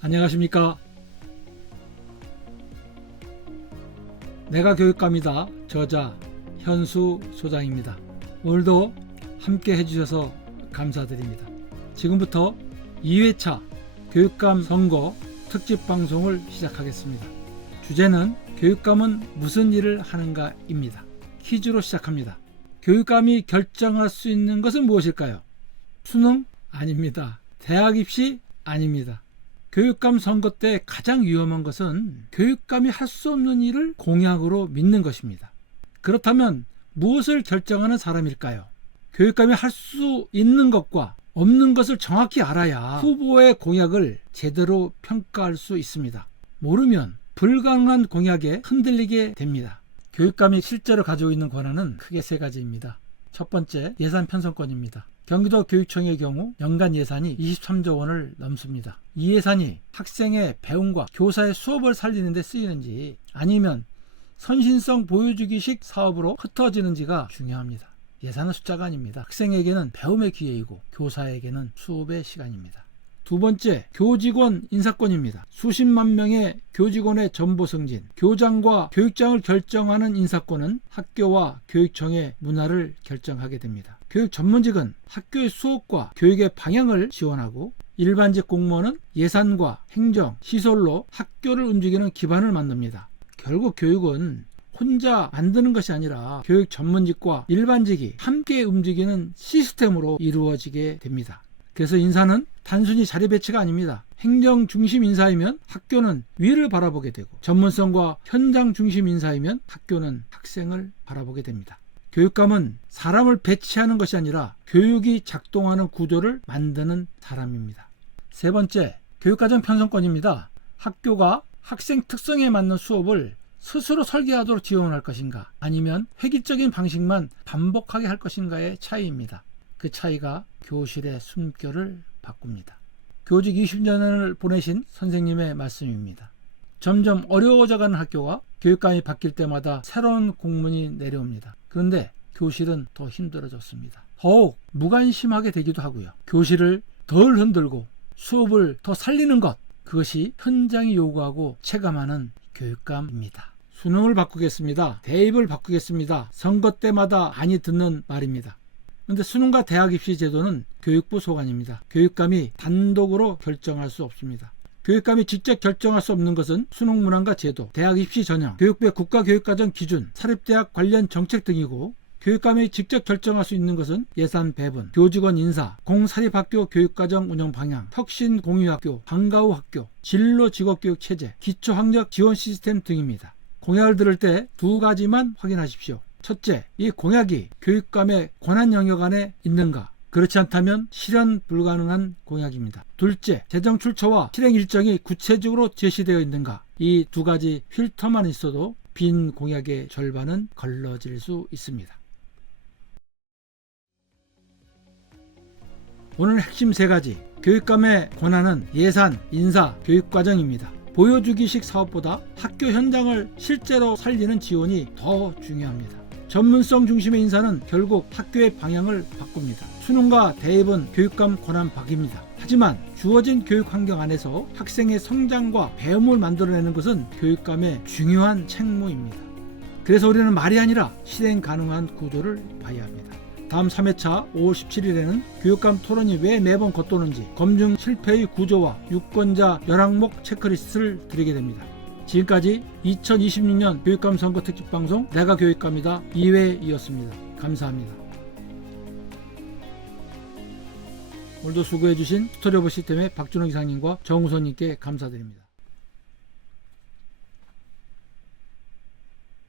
안녕하십니까. 내가 교육감이다. 저자 현수 소장입니다. 오늘도 함께 해주셔서 감사드립니다. 지금부터 2회차 교육감 선거 특집 방송을 시작하겠습니다. 주제는 교육감은 무슨 일을 하는가 입니다. 퀴즈로 시작합니다. 교육감이 결정할 수 있는 것은 무엇일까요? 수능? 아닙니다. 대학 입시? 아닙니다. 교육감 선거 때 가장 위험한 것은 교육감이 할 수 없는 일을 공약으로 믿는 것입니다. 그렇다면 무엇을 결정하는 사람일까요? 교육감이 할 수 있는 것과 없는 것을 정확히 알아야 후보의 공약을 제대로 평가할 수 있습니다. 모르면 불가능한 공약에 흔들리게 됩니다. 교육감이 실제로 가지고 있는 권한은 크게 세 가지입니다. 첫 번째, 예산 편성권입니다. 경기도 교육청의 경우 연간 예산이 23조 원을 넘습니다. 이 예산이 학생의 배움과 교사의 수업을 살리는 데 쓰이는지 아니면 선신성 보여주기식 사업으로 흩어지는지가 중요합니다. 예산은 숫자가 아닙니다. 학생에게는 배움의 기회이고 교사에게는 수업의 시간입니다. 두 번째, 교직원 인사권입니다. 수십만 명의 교직원의 전보 승진, 교장과 교육장을 결정하는 인사권은 학교와 교육청의 문화를 결정하게 됩니다. 교육 전문직은 학교의 수업과 교육의 방향을 지원하고, 일반직 공무원은 예산과 행정, 시설로 학교를 움직이는 기반을 만듭니다. 결국 교육은 혼자 만드는 것이 아니라 교육 전문직과 일반직이 함께 움직이는 시스템으로 이루어지게 됩니다. 그래서 인사는 단순히 자리 배치가 아닙니다. 행정 중심 인사이면 학교는 위를 바라보게 되고, 전문성과 현장 중심 인사이면 학교는 학생을 바라보게 됩니다. 교육감은 사람을 배치하는 것이 아니라 교육이 작동하는 구조를 만드는 사람입니다. 세 번째, 교육과정 편성권입니다. 학교가 학생 특성에 맞는 수업을 스스로 설계하도록 지원할 것인가, 아니면 획일적인 방식만 반복하게 할 것인가의 차이입니다. 그 차이가 교실의 숨결을 바꿉니다. 교직 20년을 보내신 선생님의 말씀입니다. 점점 어려워져가는 학교가 교육감이 바뀔 때마다 새로운 공문이 내려옵니다. 그런데 교실은 더 힘들어졌습니다. 더욱 무관심하게 되기도 하고요. 교실을 덜 흔들고 수업을 더 살리는 것, 그것이 현장이 요구하고 체감하는 교육감입니다. 수능을 바꾸겠습니다. 대입을 바꾸겠습니다. 선거 때마다 많이 듣는 말입니다. 그런데 수능과 대학 입시 제도는 교육부 소관입니다. 교육감이 단독으로 결정할 수 없습니다. 교육감이 직접 결정할 수 없는 것은 수능 문항과 제도, 대학 입시 전형, 교육부의 국가교육과정 기준, 사립대학 관련 정책 등이고, 교육감이 직접 결정할 수 있는 것은 예산 배분, 교직원 인사, 공사립학교 교육과정 운영 방향, 혁신 공유학교, 방과 후 학교, 진로 직업교육 체제, 기초학력 지원 시스템 등입니다. 공약을 들을 때 두 가지만 확인하십시오. 첫째, 이 공약이 교육감의 권한 영역 안에 있는가? 그렇지 않다면 실현 불가능한 공약입니다. 둘째, 재정 출처와 실행 일정이 구체적으로 제시되어 있는가? 이 두 가지 필터만 있어도 빈 공약의 절반은 걸러질 수 있습니다. 오늘 핵심 세 가지, 교육감의 권한은 예산, 인사, 교육과정입니다. 보여주기식 사업보다 학교 현장을 실제로 살리는 지원이 더 중요합니다. 전문성 중심의 인사는 결국 학교의 방향을 바꿉니다. 수능과 대입은 교육감 권한 밖입니다. 하지만 주어진 교육 환경 안에서 학생의 성장과 배움을 만들어내는 것은 교육감의 중요한 책무입니다. 그래서 우리는 말이 아니라 실행 가능한 구조를 봐야 합니다. 다음 3회차 5월 17일에는 교육감 토론이 왜 매번 겉도는지, 검증 실패의 구조와 유권자 열항목 체크리스트를 드리게 됩니다. 지금까지 2026년 교육감 선거 특집 방송 내가 교육감이다 2회이었습니다. 감사합니다. 오늘도 수고해주신 스토리오브 시스템의 박준호 기사님과 정우선님께 감사드립니다.